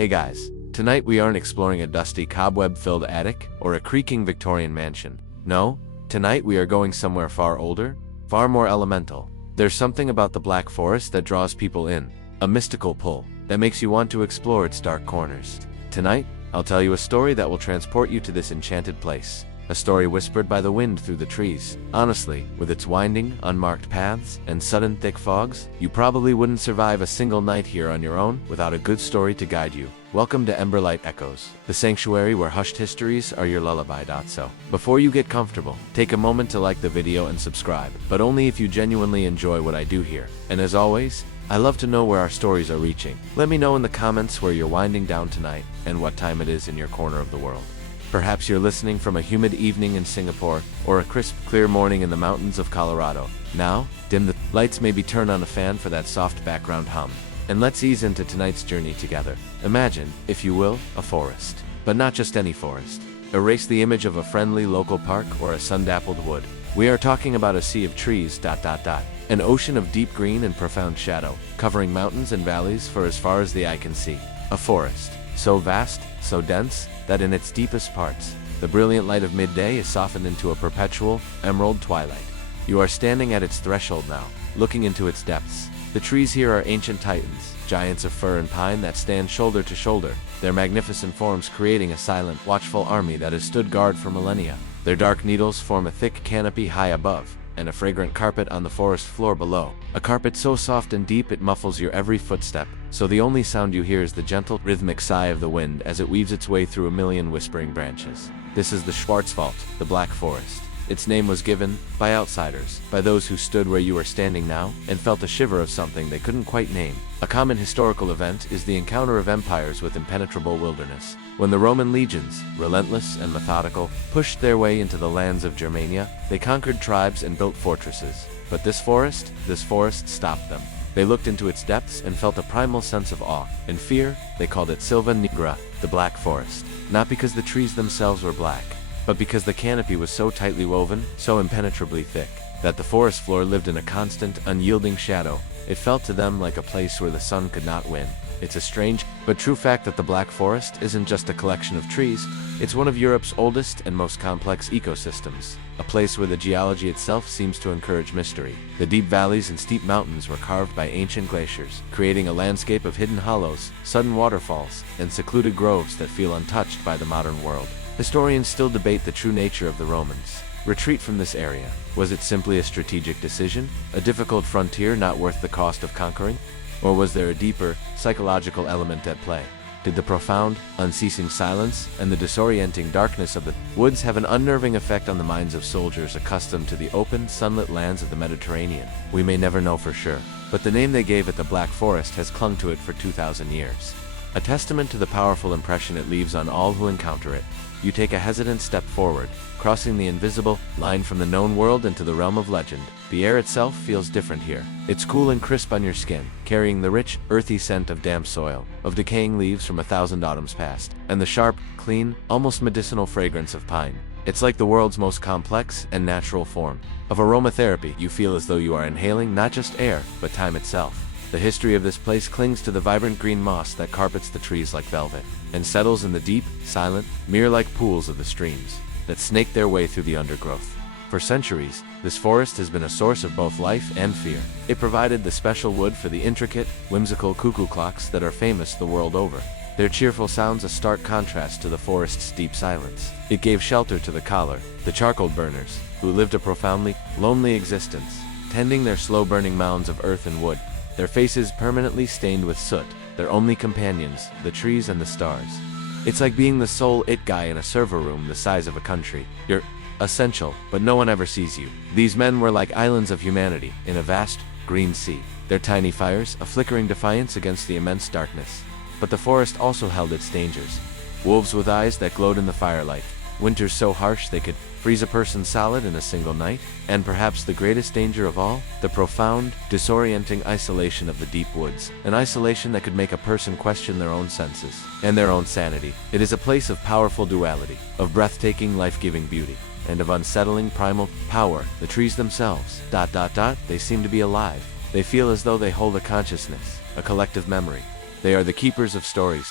Hey guys, tonight we aren't exploring a dusty cobweb-filled attic or a creaking Victorian mansion. No, tonight we are going somewhere far older, far more elemental. There's something about the Black Forest that draws people in, a mystical pull that makes you want to explore its dark corners. Tonight, I'll tell you a story that will transport you to this enchanted place. A story whispered by the wind through the trees. Honestly, with its winding, unmarked paths and sudden thick fogs, you probably wouldn't survive a single night here on your own without a good story to guide you. Welcome to Emberlight Echoes, the sanctuary where hushed histories are your lullaby. So, before you get comfortable, take a moment to like the video and subscribe, but only if you genuinely enjoy what I do here. And as always, I love to know where our stories are reaching. Let me know in the comments where you're winding down tonight and what time it is in your corner of the world. Perhaps you're listening from a humid evening in Singapore or a crisp, clear morning in the mountains of Colorado. Now, dim the lights, maybe turn on a fan for that soft background hum. And let's ease into tonight's journey together. Imagine, if you will, a forest. But not just any forest. Erase the image of a friendly local park or a sun-dappled wood. We are talking about a sea of trees, an ocean of deep green and profound shadow, covering mountains and valleys for as far as the eye can see. A forest, so vast, so dense, that in its deepest parts, the brilliant light of midday is softened into a perpetual, emerald twilight. You are standing at its threshold now, looking into its depths. The trees here are ancient titans, giants of fir and pine that stand shoulder to shoulder, their magnificent forms creating a silent, watchful army that has stood guard for millennia. Their dark needles form a thick canopy high above, and a fragrant carpet on the forest floor below. A carpet so soft and deep it muffles your every footstep, so the only sound you hear is the gentle, rhythmic sigh of the wind as it weaves its way through a million whispering branches. This is the Schwarzwald, the Black Forest. Its name was given, by outsiders, by those who stood where you are standing now, and felt a shiver of something they couldn't quite name. A common historical event is the encounter of empires with impenetrable wilderness. When the Roman legions, relentless and methodical, pushed their way into the lands of Germania, they conquered tribes and built fortresses. But this forest stopped them. They looked into its depths and felt a primal sense of awe and fear. They called it Silva Negra, the Black Forest. Not because the trees themselves were black, but because the canopy was so tightly woven, so impenetrably thick, that the forest floor lived in a constant, unyielding shadow. It felt to them like a place where the sun could not win. It's a strange, but true fact that the Black Forest isn't just a collection of trees, it's one of Europe's oldest and most complex ecosystems, a place where the geology itself seems to encourage mystery. The deep valleys and steep mountains were carved by ancient glaciers, creating a landscape of hidden hollows, sudden waterfalls, and secluded groves that feel untouched by the modern world. Historians still debate the true nature of the Romans' retreat from this area. Was it simply a strategic decision, a difficult frontier not worth the cost of conquering? Or was there a deeper, psychological element at play? Did the profound, unceasing silence and the disorienting darkness of the woods have an unnerving effect on the minds of soldiers accustomed to the open, sunlit lands of the Mediterranean? We may never know for sure, but the name they gave it, the Black Forest, has clung to it for 2,000 years. A testament to the powerful impression it leaves on all who encounter it. You take a hesitant step forward, crossing the invisible line from the known world into the realm of legend. The air itself feels different here. It's cool and crisp on your skin, carrying the rich, earthy scent of damp soil, of decaying leaves from 1,000 autumns past, and the sharp, clean, almost medicinal fragrance of pine. It's like the world's most complex and natural form of aromatherapy. You feel as though you are inhaling not just air, but time itself. The history of this place clings to the vibrant green moss that carpets the trees like velvet, and settles in the deep, silent, mirror-like pools of the streams that snake their way through the undergrowth. For centuries, this forest has been a source of both life and fear. It provided the special wood for the intricate, whimsical cuckoo clocks that are famous the world over. Their cheerful sounds a stark contrast to the forest's deep silence. It gave shelter to the collar, the charcoal burners, who lived a profoundly lonely existence, tending their slow-burning mounds of earth and wood, their faces permanently stained with soot, their only companions, the trees and the stars. It's like being the sole it guy in a server room the size of a country. You're essential, but no one ever sees you. These men were like islands of humanity in a vast, green sea. Their tiny fires, a flickering defiance against the immense darkness. But the forest also held its dangers. Wolves with eyes that glowed in the firelight. Winters so harsh they could freeze a person solid in a single night. And perhaps the greatest danger of all, the profound, disorienting isolation of the deep woods. An isolation that could make a person question their own senses and their own sanity. It is a place of powerful duality, of breathtaking, life-giving beauty, and of unsettling primal power. The trees themselves, they seem to be alive. They feel as though they hold a consciousness, a collective memory. They are the keepers of stories,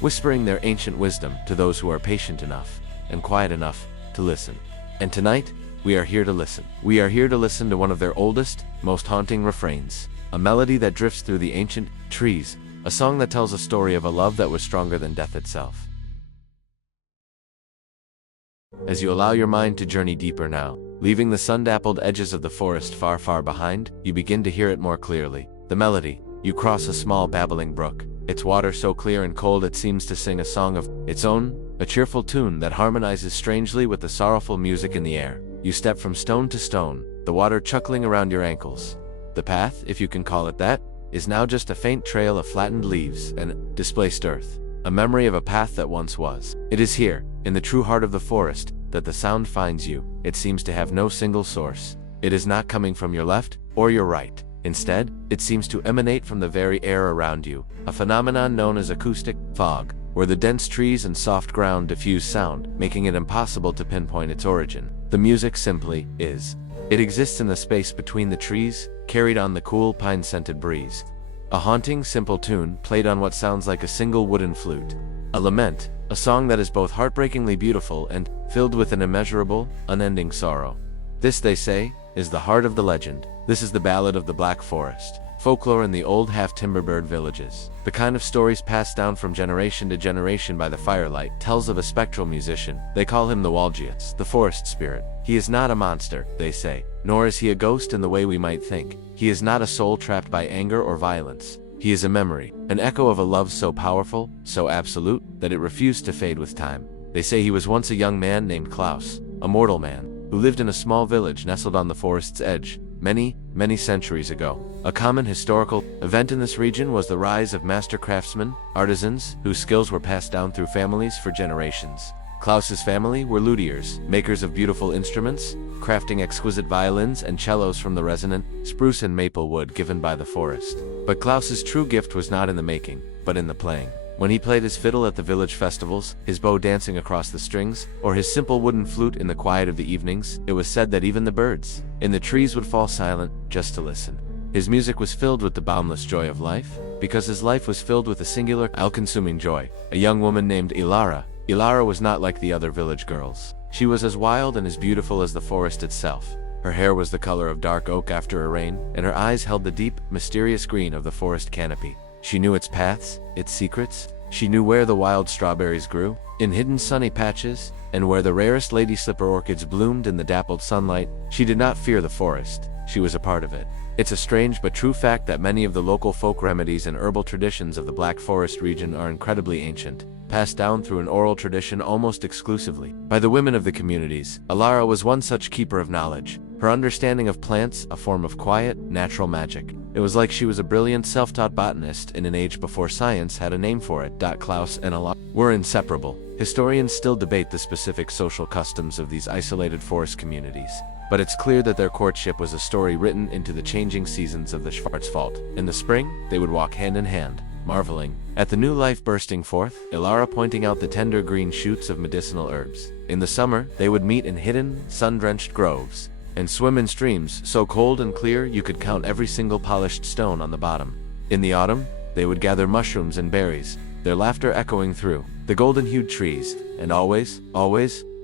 whispering their ancient wisdom to those who are patient enough and quiet enough to listen. And tonight, we are here to listen. We are here to listen to one of their oldest, most haunting refrains, a melody that drifts through the ancient trees, a song that tells a story of a love that was stronger than death itself. As you allow your mind to journey deeper now, leaving the sun-dappled edges of the forest far, far behind, you begin to hear it more clearly. The melody. You cross a small babbling brook, its water so clear and cold it seems to sing a song of its own, a cheerful tune that harmonizes strangely with the sorrowful music in the air. You step from stone to stone, the water chuckling around your ankles. The path, if you can call it that, is now just a faint trail of flattened leaves and displaced earth, a memory of a path that once was. It is here, in the true heart of the forest, that the sound finds you. It seems to have no single source. It is not coming from your left or your right. Instead, it seems to emanate from the very air around you, a phenomenon known as acoustic fog, where the dense trees and soft ground diffuse sound, making it impossible to pinpoint its origin. The music simply is. It exists in the space between the trees, carried on the cool pine-scented breeze. A haunting, simple tune played on what sounds like a single wooden flute. A lament, a song that is both heartbreakingly beautiful and filled with an immeasurable, unending sorrow. This, they say, is the heart of the legend. This is the Ballad of the Black Forest, folklore in the old half-timber-bird villages. The kind of stories passed down from generation to generation by the firelight tells of a spectral musician. They call him the Walgius, the forest spirit. He is not a monster, they say, nor is he a ghost in the way we might think. He is not a soul trapped by anger or violence. He is a memory, an echo of a love so powerful, so absolute, that it refused to fade with time. They say he was once a young man named Klaus, a mortal man, who lived in a small village nestled on the forest's edge, many centuries ago. A common historical event in this region was the rise of master craftsmen, artisans, whose skills were passed down through families for generations. Klaus's family were luthiers, makers of beautiful instruments, crafting exquisite violins and cellos from the resonant spruce and maple wood given by the forest. But Klaus's true gift was not in the making, but in the playing. When he played his fiddle at the village festivals, his bow dancing across the strings, or his simple wooden flute in the quiet of the evenings, it was said that even the birds in the trees would fall silent just to listen. His music was filled with the boundless joy of life, because his life was filled with a singular, all-consuming joy. A young woman named Ilara. Ilara was not like the other village girls. She was as wild and as beautiful as the forest itself. Her hair was the color of dark oak after a rain, and her eyes held the deep, mysterious green of the forest canopy. She knew its paths, its secrets. She knew where the wild strawberries grew, in hidden sunny patches, and where the rarest lady slipper orchids bloomed in the dappled sunlight. She did not fear the forest. She was a part of it. It's a strange but true fact that many of the local folk remedies and herbal traditions of the Black Forest region are incredibly ancient, passed down through an oral tradition almost exclusively by the women of the communities. Ilara was one such keeper of knowledge. Her understanding of plants, a form of quiet, natural magic. It was like she was a brilliant self-taught botanist in an age before science had a name for it. Klaus and Ilara were inseparable. Historians still debate the specific social customs of these isolated forest communities, but it's clear that their courtship was a story written into the changing seasons of the Schwarzwald. In the spring, they would walk hand in hand, marveling at the new life bursting forth, Ilara pointing out the tender green shoots of medicinal herbs. In the summer, they would meet in hidden, sun-drenched groves, and swim in streams so cold and clear you could count every single polished stone on the bottom. In the autumn, they would gather mushrooms and berries, their laughter echoing through the golden-hued trees, and always,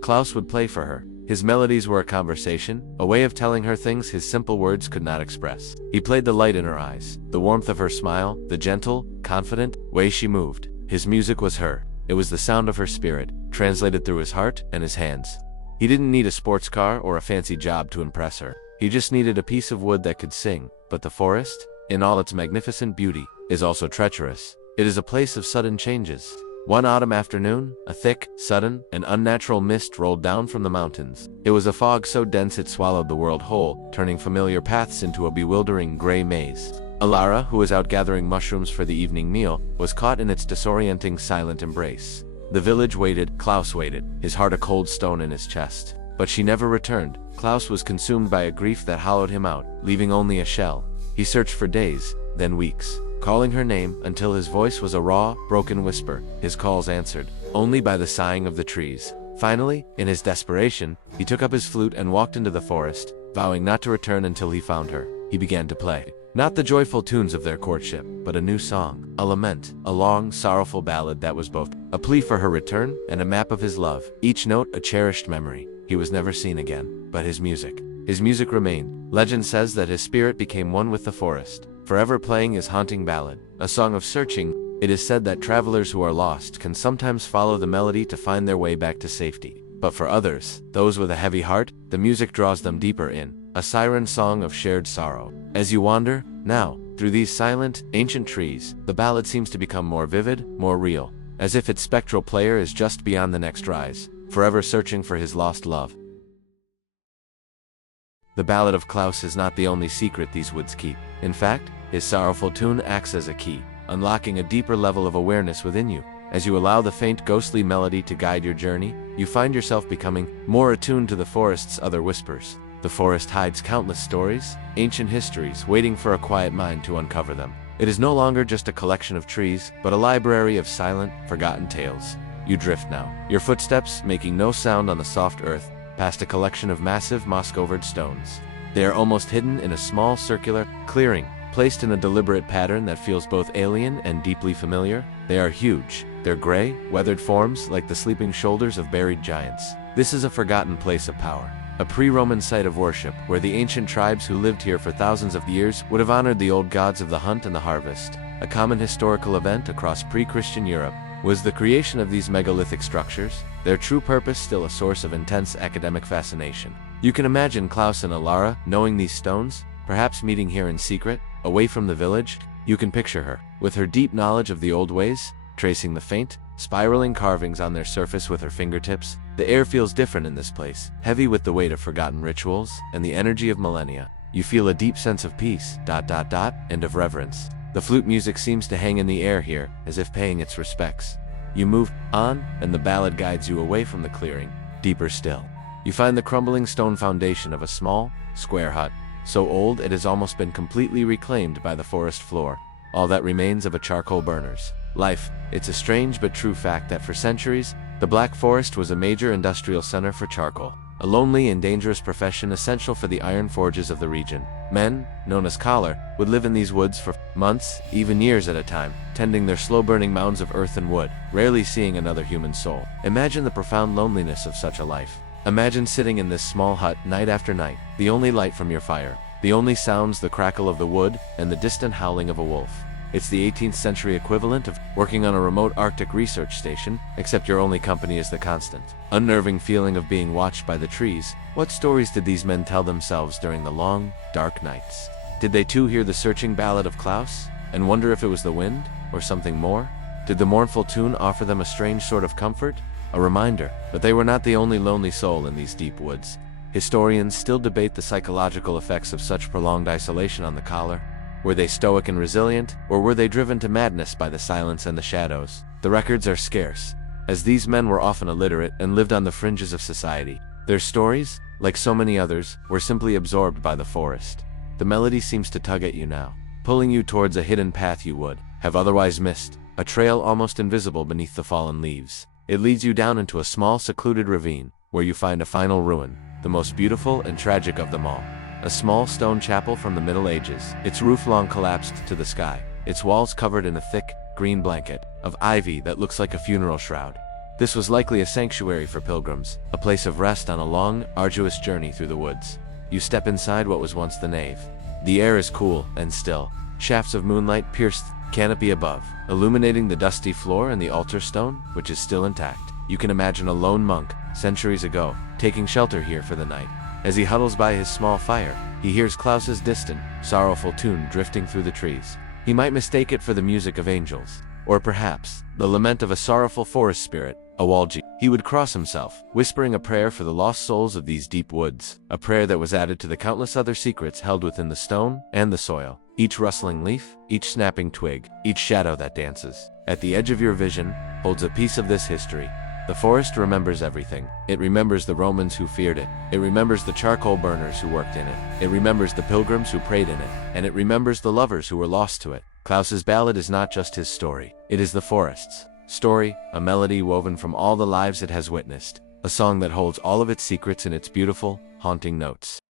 Klaus would play for her. His melodies were a conversation, a way of telling her things his simple words could not express. He played the light in her eyes, the warmth of her smile, the gentle, confident way she moved. His music was her. It was the sound of her spirit, translated through his heart and his hands. He didn't need a sports car or a fancy job to impress her. He just needed a piece of wood that could sing. But the forest, in all its magnificent beauty, is also treacherous. It is a place of sudden changes. One autumn afternoon, a thick, sudden, and unnatural mist rolled down from the mountains. It was a fog so dense it swallowed the world whole, turning familiar paths into a bewildering gray maze. Ilara, who was out gathering mushrooms for the evening meal, was caught in its disorienting silent embrace. The village waited, Klaus waited, his heart a cold stone in his chest. But she never returned. Klaus was consumed by a grief that hollowed him out, leaving only a shell. He searched for days, then weeks, calling her name until his voice was a raw, broken whisper, his calls answered only by the sighing of the trees. Finally, in his desperation, he took up his flute and walked into the forest, vowing not to return until he found her. He began to play. Not the joyful tunes of their courtship, but a new song, a lament, a long, sorrowful ballad that was both a plea for her return and a map of his love, each note a cherished memory. He was never seen again, but his music remained. Legend says that his spirit became one with the forest, forever playing his haunting ballad, a song of searching. It is said that travelers who are lost can sometimes follow the melody to find their way back to safety. But for others, those with a heavy heart, the music draws them deeper in, a siren song of shared sorrow. As you wander, now, through these silent, ancient trees, the ballad seems to become more vivid, more real, as if its spectral player is just beyond the next rise, forever searching for his lost love. The Ballad of Klaus is not the only secret these woods keep. In fact, his sorrowful tune acts as a key, unlocking a deeper level of awareness within you. As you allow the faint ghostly melody to guide your journey, you find yourself becoming more attuned to the forest's other whispers. The forest hides countless stories, ancient histories, waiting for a quiet mind to uncover them. It is no longer just a collection of trees, but a library of silent, forgotten tales. You drift now, your footsteps making no sound on the soft earth, past a collection of massive moss-covered stones. They are almost hidden in a small circular clearing, placed in a deliberate pattern that feels both alien and deeply familiar. They are huge, their gray, weathered forms like the sleeping shoulders of buried giants. This is a forgotten place of power, a pre-Roman site of worship where the ancient tribes who lived here for thousands of years would have honored the old gods of the hunt and the harvest. A common historical event across pre-Christian Europe was the creation of these megalithic structures, their true purpose still a source of intense academic fascination. You can imagine Klaus and Alara knowing these stones, perhaps meeting here in secret, away from the village. You can picture her, with her deep knowledge of the old ways, tracing the faint, spiraling carvings on their surface with her fingertips. The air feels different in this place, heavy with the weight of forgotten rituals and the energy of millennia. You feel a deep sense of peace, and of reverence. The flute music seems to hang in the air here, as if paying its respects. You move on, and the ballad guides you away from the clearing, deeper still. You find the crumbling stone foundation of a small, square hut, so old it has almost been completely reclaimed by the forest floor. All that remains of a charcoal burner's life. It's a strange but true fact that for centuries, the Black Forest was a major industrial center for charcoal, a lonely and dangerous profession essential for the iron forges of the region. Men, known as collar, would live in these woods for months, even years at a time, tending their slow-burning mounds of earth and wood, rarely seeing another human soul. Imagine the profound loneliness of such a life. Imagine sitting in this small hut night after night, the only light from your fire, the only sounds the crackle of the wood and the distant howling of a wolf. It's the 18th century equivalent of working on a remote Arctic research station, except your only company is the constant, unnerving feeling of being watched by the trees. What stories did these men tell themselves during the long, dark nights? Did they too hear the searching Ballad of Klaus, and wonder if it was the wind, or something more? Did the mournful tune offer them a strange sort of comfort, a reminder that they were not the only lonely soul in these deep woods? Historians still debate the psychological effects of such prolonged isolation on the collar. Were they stoic and resilient, or were they driven to madness by the silence and the shadows? The records are scarce, as these men were often illiterate and lived on the fringes of society. Their stories, like so many others, were simply absorbed by the forest. The melody seems to tug at you now, pulling you towards a hidden path you would have otherwise missed, a trail almost invisible beneath the fallen leaves. It leads you down into a small secluded ravine, where you find a final ruin, the most beautiful and tragic of them all. A small stone chapel from the Middle Ages, its roof long collapsed to the sky, its walls covered in a thick, green blanket of ivy that looks like a funeral shroud. This was likely a sanctuary for pilgrims, a place of rest on a long, arduous journey through the woods. You step inside what was once the nave. The air is cool and still. Shafts of moonlight pierce the canopy above, illuminating the dusty floor and the altar stone, which is still intact. You can imagine a lone monk, centuries ago, taking shelter here for the night. As he huddles by his small fire, he hears Klaus's distant, sorrowful tune drifting through the trees. He might mistake it for the music of angels, or perhaps the lament of a sorrowful forest spirit, a walji. He would cross himself, whispering a prayer for the lost souls of these deep woods, a prayer that was added to the countless other secrets held within the stone and the soil. Each rustling leaf, each snapping twig, each shadow that dances at the edge of your vision holds a piece of this history. The forest remembers everything. It remembers the Romans who feared it. It remembers the charcoal burners who worked in it. It remembers the pilgrims who prayed in it. And it remembers the lovers who were lost to it. Klaus's ballad is not just his story. It is the forest's story, a melody woven from all the lives it has witnessed. A song that holds all of its secrets in its beautiful, haunting notes.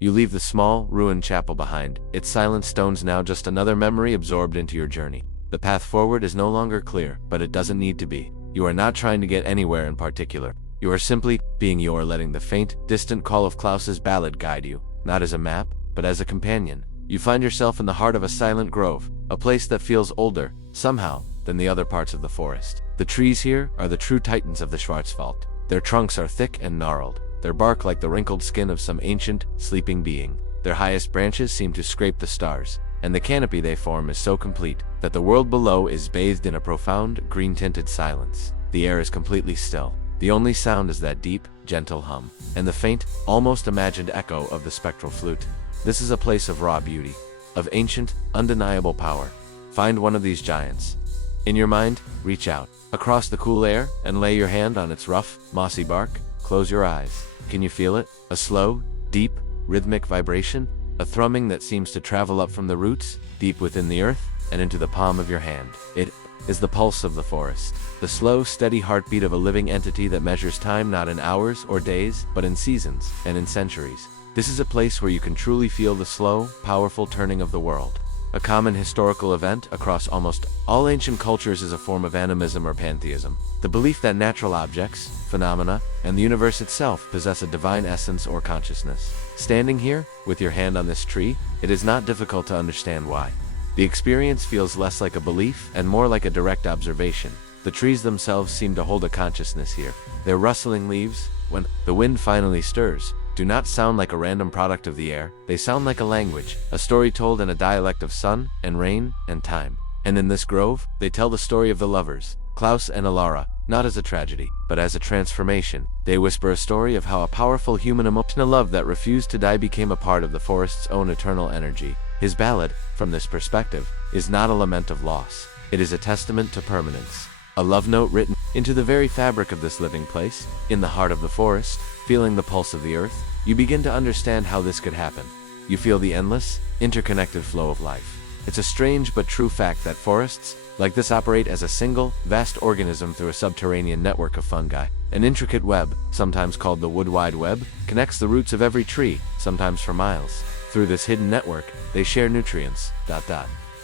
You leave the small, ruined chapel behind, its silent stones now just another memory absorbed into your journey. The path forward is no longer clear, but it doesn't need to be. You are not trying to get anywhere in particular. You are simply being you are letting the faint, distant call of Klaus's ballad guide you, not as a map, but as a companion. You find yourself in the heart of a silent grove, a place that feels older, somehow, than the other parts of the forest. The trees here are the true titans of the Schwarzwald. Their trunks are thick and gnarled, their bark like the wrinkled skin of some ancient, sleeping being. Their highest branches seem to scrape the stars, and the canopy they form is so complete that the world below is bathed in a profound, green-tinted silence. The air is completely still. The only sound is that deep, gentle hum, and the faint, almost imagined echo of the spectral flute. This is a place of raw beauty, of ancient, undeniable power. Find one of these giants. In your mind, reach out across the cool air and lay your hand on its rough, mossy bark. Close your eyes. Can you feel it? A slow, deep, rhythmic vibration? A thrumming that seems to travel up from the roots, deep within the earth, and into the palm of your hand. It is the pulse of the forest, the slow, steady heartbeat of a living entity that measures time not in hours or days, but in seasons and in centuries. This is a place where you can truly feel the slow, powerful turning of the world. A common historical event across almost all ancient cultures is a form of animism or pantheism, the belief that natural objects, phenomena, and the universe itself possess a divine essence or consciousness. Standing here, with your hand on this tree, it is not difficult to understand why. The experience feels less like a belief and more like a direct observation. The trees themselves seem to hold a consciousness here. Their rustling leaves, when the wind finally stirs, do not sound like a random product of the air. They sound like a language, a story told in a dialect of sun and rain and time. And in this grove, they tell the story of the lovers, Klaus and Alara, not as a tragedy, but as a transformation. They whisper a story of how a powerful human emotional love that refused to die became a part of the forest's own eternal energy. His ballad, from this perspective, is not a lament of loss. It is a testament to permanence. A love note written into the very fabric of this living place, in the heart of the forest, feeling the pulse of the earth. You begin to understand how this could happen. You feel the endless, interconnected flow of life. It's a strange but true fact that forests, like this, operate as a single, vast organism through a subterranean network of fungi. An intricate web, sometimes called the Wood Wide Web, connects the roots of every tree, sometimes for miles. Through this hidden network, they share nutrients.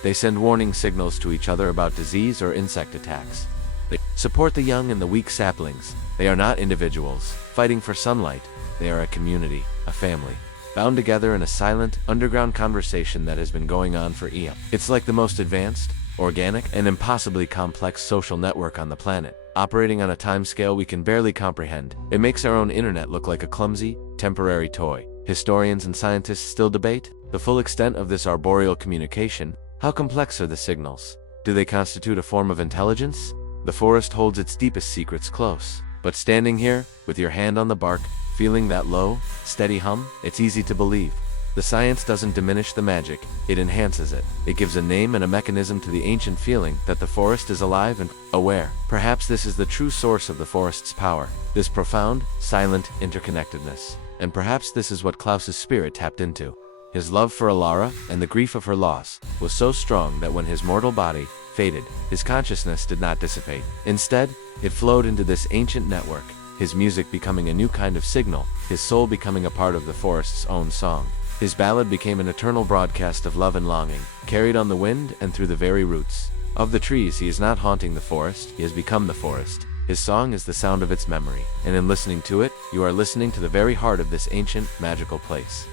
They send warning signals to each other about disease or insect attacks. They support the young and the weak saplings. They are not individuals, fighting for sunlight. They are a community, a family, bound together in a silent, underground conversation that has been going on for eons. It's like the most advanced, organic, and impossibly complex social network on the planet, operating on a timescale we can barely comprehend. It makes our own internet look like a clumsy, temporary toy. Historians and scientists still debate the full extent of this arboreal communication. How complex are the signals? Do they constitute a form of intelligence? The forest holds its deepest secrets close. But standing here, with your hand on the bark, feeling that low, steady hum, it's easy to believe. The science doesn't diminish the magic, it enhances it. It gives a name and a mechanism to the ancient feeling that the forest is alive and aware. Perhaps this is the true source of the forest's power, this profound, silent interconnectedness. And perhaps this is what Klaus's spirit tapped into. His love for Alara and the grief of her loss was so strong that when his mortal body faded, his consciousness did not dissipate. Instead, it flowed into this ancient network, his music becoming a new kind of signal, his soul becoming a part of the forest's own song. His ballad became an eternal broadcast of love and longing, carried on the wind and through the very roots of the trees. He is not haunting the forest, he has become the forest. His song is the sound of its memory, and in listening to it, you are listening to the very heart of this ancient, magical place.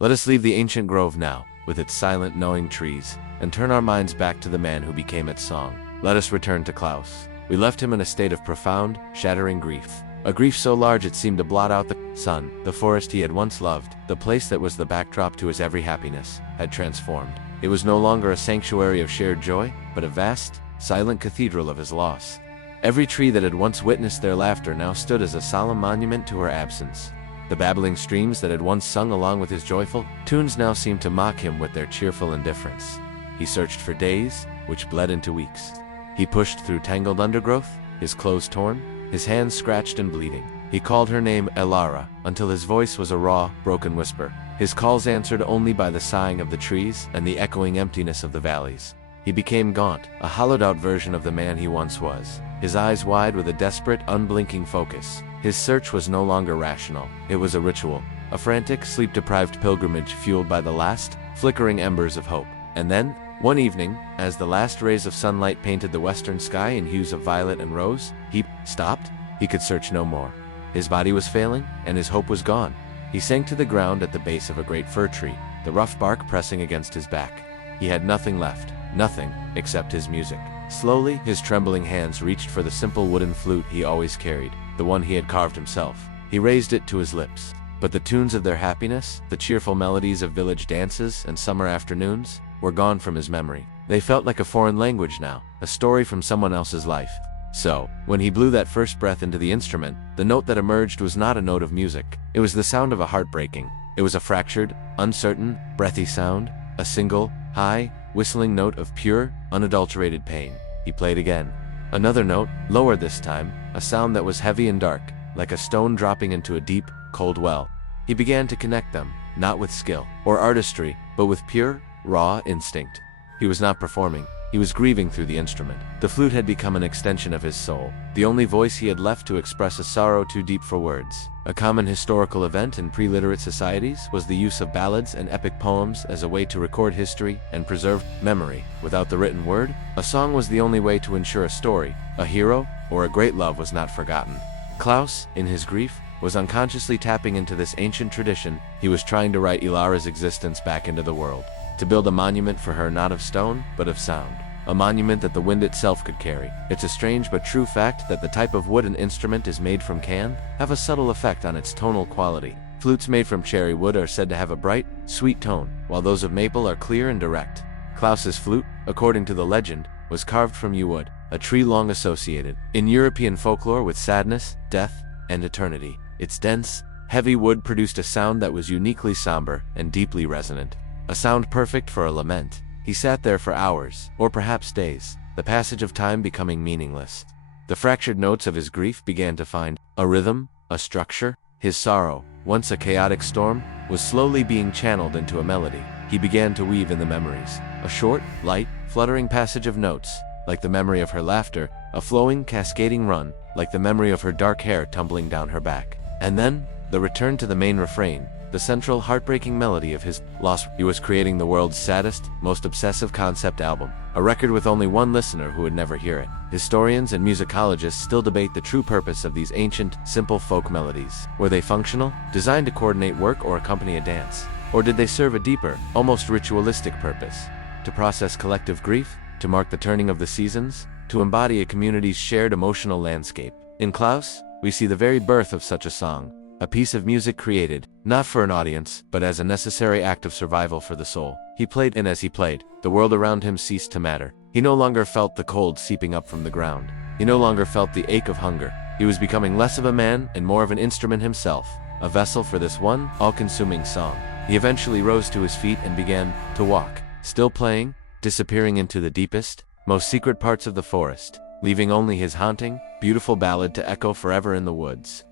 Let us leave the ancient grove now, with its silent, knowing trees, and turn our minds back to the man who became its song. Let us return to Klaus. We left him in a state of profound, shattering grief. A grief so large it seemed to blot out the sun. The forest he had once loved, the place that was the backdrop to his every happiness, had transformed. It was no longer a sanctuary of shared joy, but a vast, silent cathedral of his loss. Every tree that had once witnessed their laughter now stood as a solemn monument to her absence. The babbling streams that had once sung along with his joyful tunes now seemed to mock him with their cheerful indifference. He searched for days, which bled into weeks. He pushed through tangled undergrowth, his clothes torn, his hands scratched and bleeding. He called her name Alara, until his voice was a raw, broken whisper, his calls answered only by the sighing of the trees and the echoing emptiness of the valleys. He became gaunt, a hollowed-out version of the man he once was, his eyes wide with a desperate, unblinking focus. His search was no longer rational. It was a ritual, a frantic, sleep-deprived pilgrimage fueled by the last, flickering embers of hope. And then, one evening, as the last rays of sunlight painted the western sky in hues of violet and rose, he stopped. He could search no more. His body was failing, and his hope was gone. He sank to the ground at the base of a great fir tree, the rough bark pressing against his back. He had nothing left, nothing except his music. Slowly, his trembling hands reached for the simple wooden flute he always carried, the one he had carved himself. He raised it to his lips. But the tunes of their happiness, the cheerful melodies of village dances and summer afternoons, were gone from his memory. They felt like a foreign language now, a story from someone else's life. So, when he blew that first breath into the instrument, the note that emerged was not a note of music. It was the sound of a heart breaking. It was a fractured, uncertain, breathy sound, a single, high, whistling note of pure, unadulterated pain. He played again. Another note, lower this time, a sound that was heavy and dark, like a stone dropping into a deep, cold well. He began to connect them, not with skill or artistry, but with pure, raw instinct. He was not performing. He was grieving through the instrument. The flute had become an extension of his soul, the only voice he had left to express a sorrow too deep for words. A common historical event in pre-literate societies was the use of ballads and epic poems as a way to record history and preserve memory. Without the written word, a song was the only way to ensure a story, a hero, or a great love was not forgotten. Klaus, in his grief, was unconsciously tapping into this ancient tradition. He was trying to write Ilara's existence back into the world, to build a monument for her not of stone, but of sound. A monument that the wind itself could carry. It's a strange but true fact that the type of wood an instrument is made from can have a subtle effect on its tonal quality. Flutes made from cherry wood are said to have a bright, sweet tone, while those of maple are clear and direct. Klaus's flute, according to the legend, was carved from yew wood, a tree long associated in European folklore with sadness, death, and eternity. Its dense, heavy wood produced a sound that was uniquely somber and deeply resonant. A sound perfect for a lament. He sat there for hours, or perhaps days, the passage of time becoming meaningless. The fractured notes of his grief began to find a rhythm, a structure. His sorrow, once a chaotic storm, was slowly being channeled into a melody. He began to weave in the memories. A short, light, fluttering passage of notes, like the memory of her laughter, a flowing, cascading run, like the memory of her dark hair tumbling down her back. And then, the return to the main refrain, the central heartbreaking melody of his lost. He was creating the world's saddest, most obsessive concept album, a record with only one listener who would never hear it. Historians and musicologists still debate the true purpose of these ancient, simple folk melodies. Were they functional, designed to coordinate work or accompany a dance? Or did they serve a deeper, almost ritualistic purpose? To process collective grief? To mark the turning of the seasons? To embody a community's shared emotional landscape? In Klaus, we see the very birth of such a song. A piece of music created, not for an audience, but as a necessary act of survival for the soul. He played, and as he played, the world around him ceased to matter. He no longer felt the cold seeping up from the ground. He no longer felt the ache of hunger. He was becoming less of a man and more of an instrument himself, a vessel for this one, all-consuming song. He eventually rose to his feet and began to walk, still playing, disappearing into the deepest, most secret parts of the forest, leaving only his haunting, beautiful ballad to echo forever in the woods.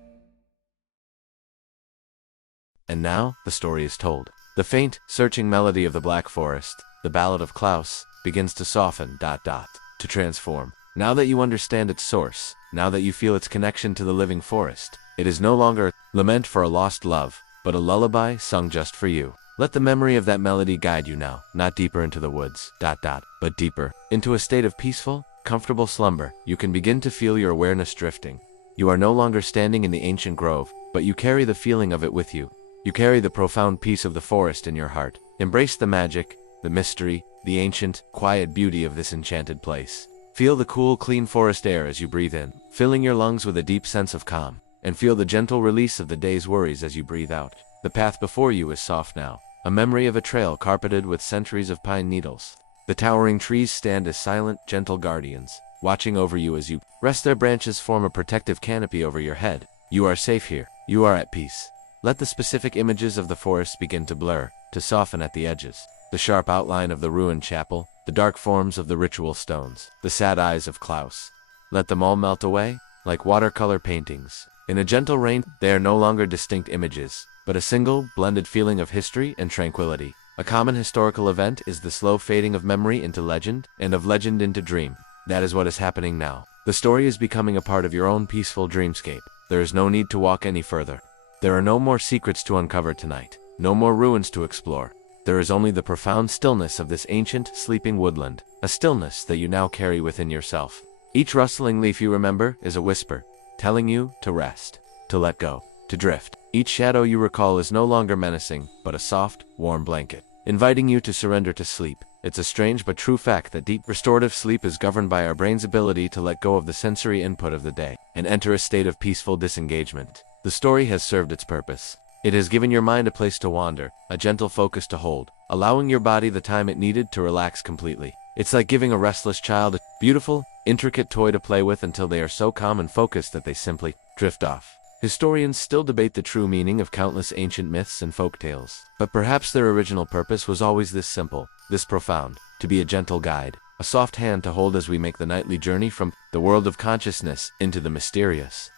And now, the story is told. The faint, searching melody of the Black Forest, the Ballad of Klaus, begins to soften, to transform. Now that you understand its source, now that you feel its connection to the living forest, it is no longer a lament for a lost love, but a lullaby sung just for you. Let the memory of that melody guide you now, not deeper into the woods, but deeper, into a state of peaceful, comfortable slumber. You can begin to feel your awareness drifting. You are no longer standing in the ancient grove, but you carry the feeling of it with you. You carry the profound peace of the forest in your heart. Embrace the magic, the mystery, the ancient, quiet beauty of this enchanted place. Feel the cool, clean forest air as you breathe in, filling your lungs with a deep sense of calm, and feel the gentle release of the day's worries as you breathe out. The path before you is soft now, a memory of a trail carpeted with centuries of pine needles. The towering trees stand as silent, gentle guardians, watching over you as you rest. Their branches form a protective canopy over your head. You are safe here. You are at peace. Let the specific images of the forest begin to blur, to soften at the edges. The sharp outline of the ruined chapel, the dark forms of the ritual stones, the sad eyes of Klaus. Let them all melt away, like watercolor paintings. In a gentle rain, they are no longer distinct images, but a single, blended feeling of history and tranquility. A common historical event is the slow fading of memory into legend, and of legend into dream. That is what is happening now. The story is becoming a part of your own peaceful dreamscape. There is no need to walk any further. There are no more secrets to uncover tonight, no more ruins to explore. There is only the profound stillness of this ancient, sleeping woodland, a stillness that you now carry within yourself. Each rustling leaf you remember is a whisper, telling you to rest, to let go, to drift. Each shadow you recall is no longer menacing, but a soft, warm blanket, inviting you to surrender to sleep. It's a strange but true fact that deep restorative sleep is governed by our brain's ability to let go of the sensory input of the day and enter a state of peaceful disengagement. The story has served its purpose. It has given your mind a place to wander, a gentle focus to hold, allowing your body the time it needed to relax completely. It's like giving a restless child a beautiful, intricate toy to play with until they are so calm and focused that they simply drift off. Historians still debate the true meaning of countless ancient myths and folk tales, but perhaps their original purpose was always this simple, this profound: to be a gentle guide, a soft hand to hold as we make the nightly journey from the world of consciousness into the mysterious,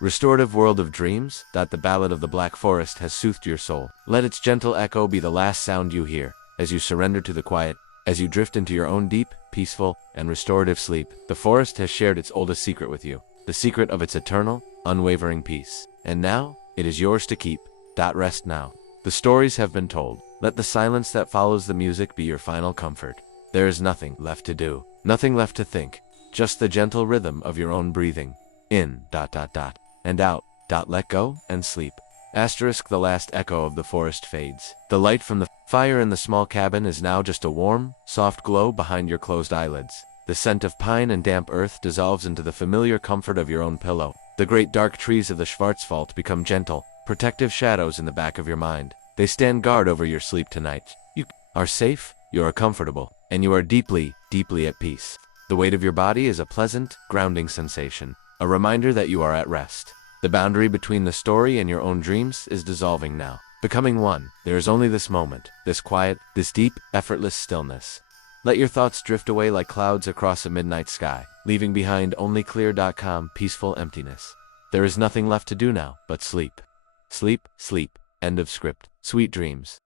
restorative world of dreams. That the Ballad of the Black Forest has soothed your soul. Let its gentle echo be the last sound you hear, as you surrender to the quiet, as you drift into your own deep, peaceful, and restorative sleep. The forest has shared its oldest secret with you, the secret of its eternal, unwavering peace. And now, it is yours to keep. Rest now. The stories have been told. Let the silence that follows the music be your final comfort. There is nothing left to do, nothing left to think, just the gentle rhythm of your own breathing. In, and out, let go, and sleep. Asterisk. The last echo of the forest fades. The light from the fire in the small cabin is now just a warm, soft glow behind your closed eyelids. The scent of pine and damp earth dissolves into the familiar comfort of your own pillow. The great dark trees of the Schwarzwald become gentle, protective shadows in the back of your mind. They stand guard over your sleep tonight. You are safe, you are comfortable, and you are deeply, deeply at peace. The weight of your body is a pleasant, grounding sensation, a reminder that you are at rest. The boundary between the story and your own dreams is dissolving now, becoming one. There is only this moment, this quiet, this deep, effortless stillness. Let your thoughts drift away like clouds across a midnight sky, leaving behind only clear, calm, peaceful emptiness. There is nothing left to do now but sleep. Sleep, sleep. End of script. Sweet dreams.